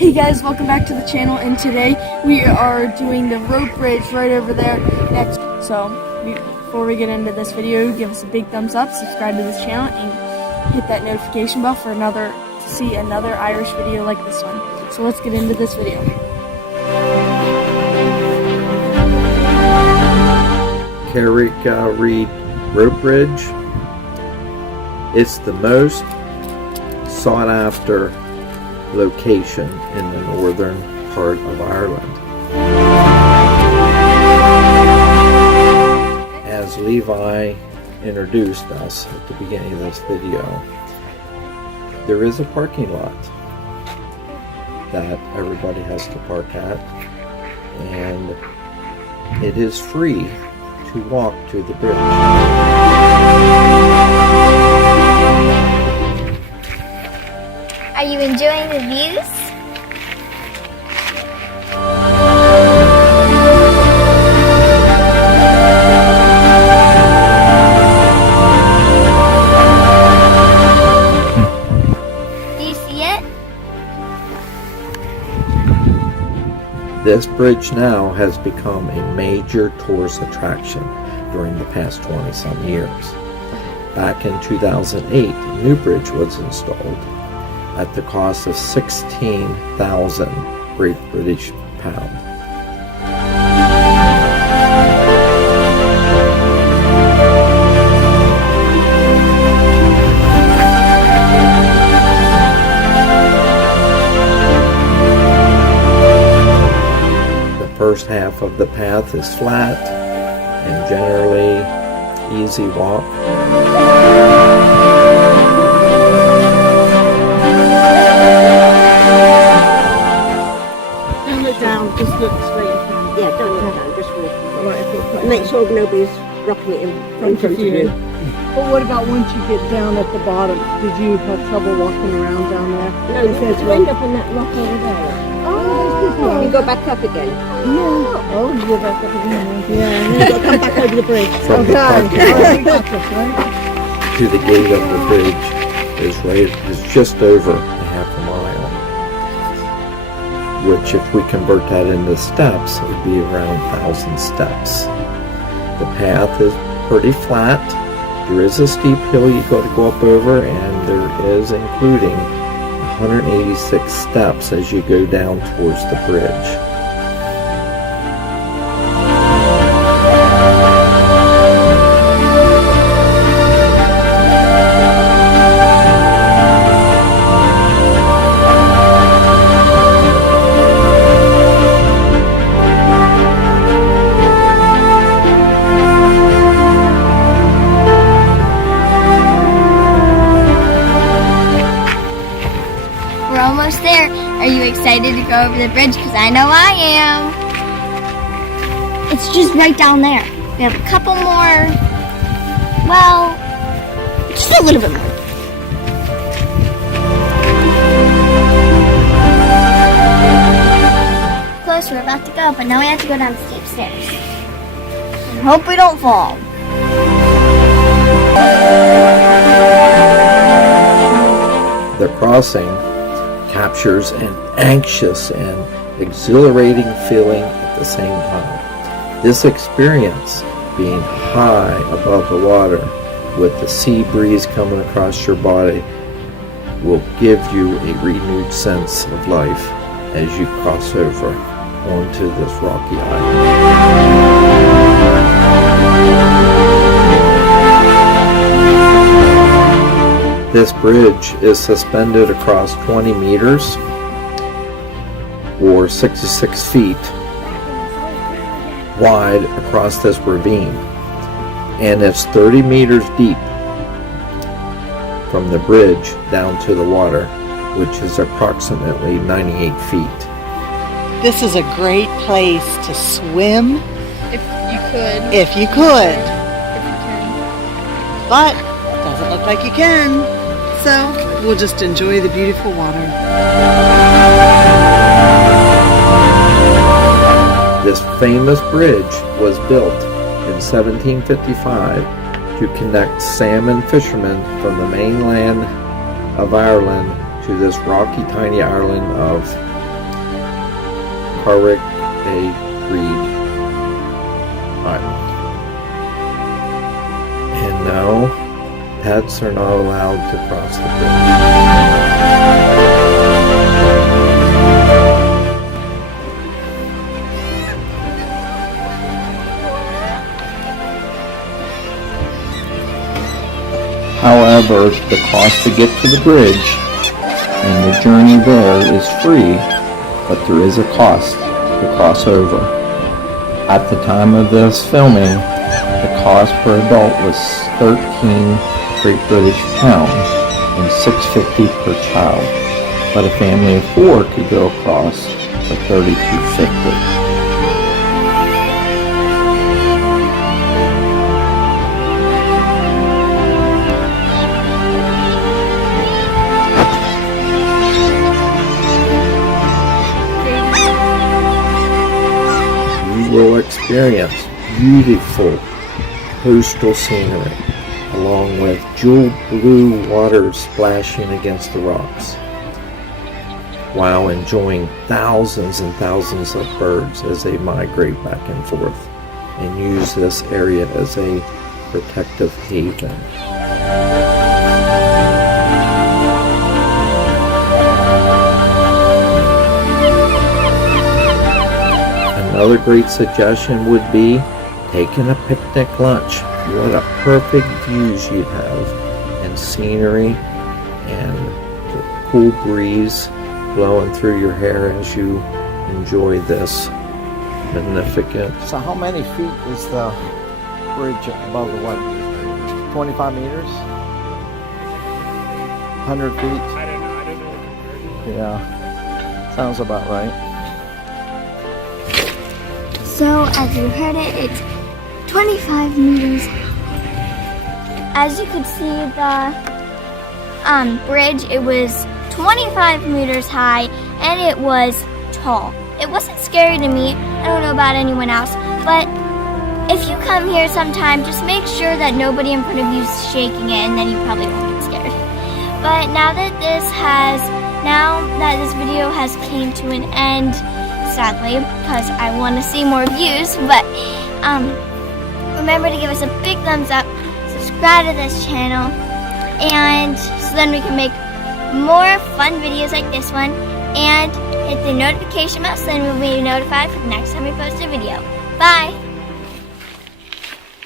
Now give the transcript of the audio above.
Hey guys, welcome back to the channel, and today we are doing the rope bridge right over there next. So before we get into this video, give us a big thumbs up, subscribe to this channel, and hit that notification bell for to see another Irish video like this one. So let's get into this video. Carrick-a-Rede rope bridge. It's the most sought after location in the northern part of Ireland. As Levi introduced us at the beginning of this video, there is a parking lot that everybody has to park at, and it is free to walk to the bridge. Are you enjoying the views? Do you see it? This bridge now has become a major tourist attraction during the past 20-some years. Back in 2008, a new bridge was installed at the cost of 16,000 Great British pound. The first half of the path is flat and generally easy walk. Down, just look straight in front. Yeah, don't look down, just walk. Right, make sure nobody's rocking it in front of you. But what about once you get down at the bottom? Did you have trouble walking around down there? No, you end up in that rock over there. Oh, you go back up again. Yeah. Oh, you go back up again. Yeah, and then you've got to come back over the bridge. From the parking Okay. lot to the gate of the bridge is just over a half a mile, which if we convert that into steps, it would be around 1,000 steps. The path is pretty flat. There is a steep hill you got to go up over, and there is including 186 steps as you go down towards the bridge. We're almost there. Are you excited to go over the bridge? Because I know I am. It's just right down there. We have a couple more. Well, just a little bit more. Close, we're about to go, but now we have to go down the steep stairs. And hope we don't fall. The crossing captures an anxious and exhilarating feeling at the same time. This experience, being high above the water with the sea breeze coming across your body, will give you a renewed sense of life as you cross over onto this rocky island. This bridge is suspended across 20 meters or 66 feet wide across this ravine, and it's 30 meters deep from the bridge down to the water, which is approximately 98 feet. This is a great place to swim. If you could. If you could. If you can. But doesn't look like you can. So we'll just enjoy the beautiful water. This famous bridge was built in 1755 to connect salmon fishermen from the mainland of Ireland to this rocky tiny island of Carrick-a-Rede Island. And no, pets are not allowed to cross the bridge. However, the cost to get to the bridge and the journey there is free, but there is a cost to cross over. At the time of this filming, the cost per adult was 13 Great British pound and $6.50 per child, but a family of 4 could go across for $32.50. Will experience beautiful coastal scenery along with jewel blue water splashing against the rocks, while enjoying thousands and thousands of birds as they migrate back and forth and use this area as a protective haven. Another great suggestion would be taking a picnic lunch. What a perfect views you'd have, and scenery, and the cool breeze blowing through your hair as you enjoy this magnificent. So how many feet is the bridge above the water? 25 meters? 100 feet? I don't know. Yeah, sounds about right. So, as you heard it, it's 25 meters. As you could see, the bridge, it was 25 meters high, and it was tall. It wasn't scary to me. I don't know about anyone else, but if you come here sometime, just make sure that nobody in front of you is shaking it, and then you probably won't get scared. But now that this video has came to an end, sadly, because I want to see more views, but remember to give us a big thumbs up, subscribe to this channel, and so then we can make more fun videos like this one, and hit the notification bell so then we'll be notified for the next time we post a video. Bye!